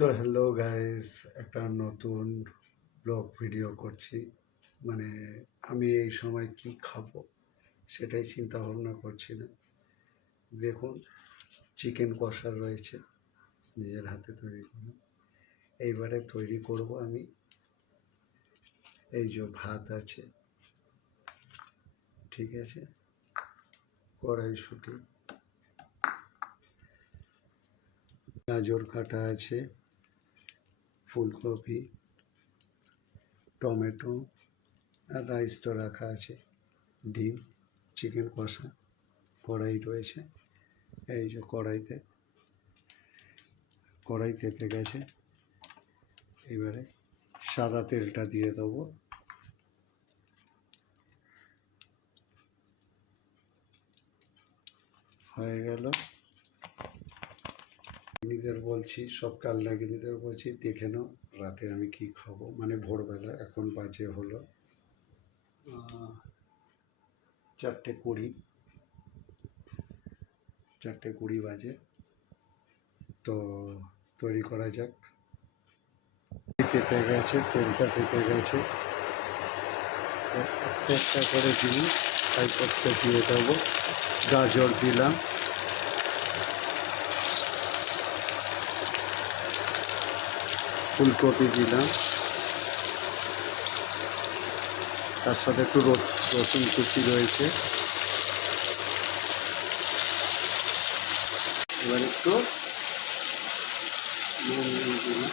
তো hello guys, একটা নতুন ব্লগ ভিডিও করছি। মানে আমি এই সময় কি খাবো সেটাই চিন্তা ভাবনা করছি না। দেখুন, চিকেন কষা রয়েছে, নিজের হাতে তৈরি করা। এইবারে তৈরি করব আমি। এই যে ভাত আছে, ঠিক আছে, কড়াইশুঁটি, গাজর কাটা আছে, ফুলকপি, টমেটো, আর রাইস তো রাখা আছে, ডিম, চিকেন কষা, কড়াই রয়েছে। এই যে কড়াই তেপে গেছে। এবারে সাদা তেলটা দিয়ে দেবো। হয়ে গেল। গিনিদের বলছি, সব কাল্লা গিনিদের বলছি, দেখে নাও রাতে আমি কি খাবো। মানে ভোরবেলা, এখন বাজে হলো 4:20 বাজে। তো তৈরি করা যাক। তেপে গেছে, তেলটা তেপে গেছে। একটা করে জিনিস ফ্রাই করতে দিয়ে দেবো। গাজর দিলাম, ফুলকপি দিলাম, তার সাথে একটু রসুন কুচি রয়েছে। এবার একটু নুন দিয়ে দিলাম।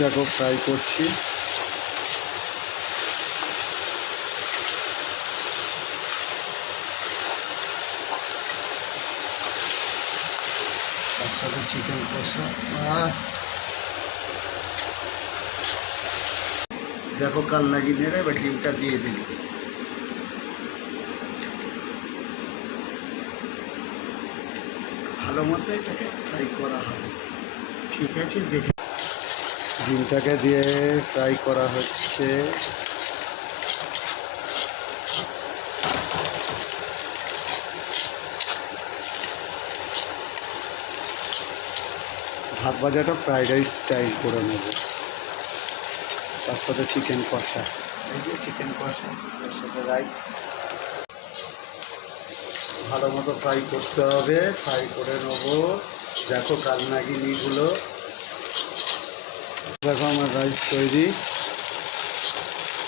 দেখো ফ্রাই করছি। তার সাথে চিকেন কষা। দেখো কাল লাগিয়ে নেড়ে এবার ডিমটা দিয়ে দিই। ভালো মতো এটাকে ফ্রাই করা হবে, ঠিক আছে। দেখে ডিমটাকে দিয়ে ফ্রাই করা হচ্ছে। ভাত ভাজাটা ফ্রাইড রাইস স্টাইল করে নেব। তার সাথে চিকেন কষা, এই যে চিকেন কষা, তার সাথে রাইস। ভালো মতো ফ্রাই করতে হবে, ফ্রাই করে নেবো। দেখো কালনাগিনিগুলো, দেখো আমার রাইস তৈরি।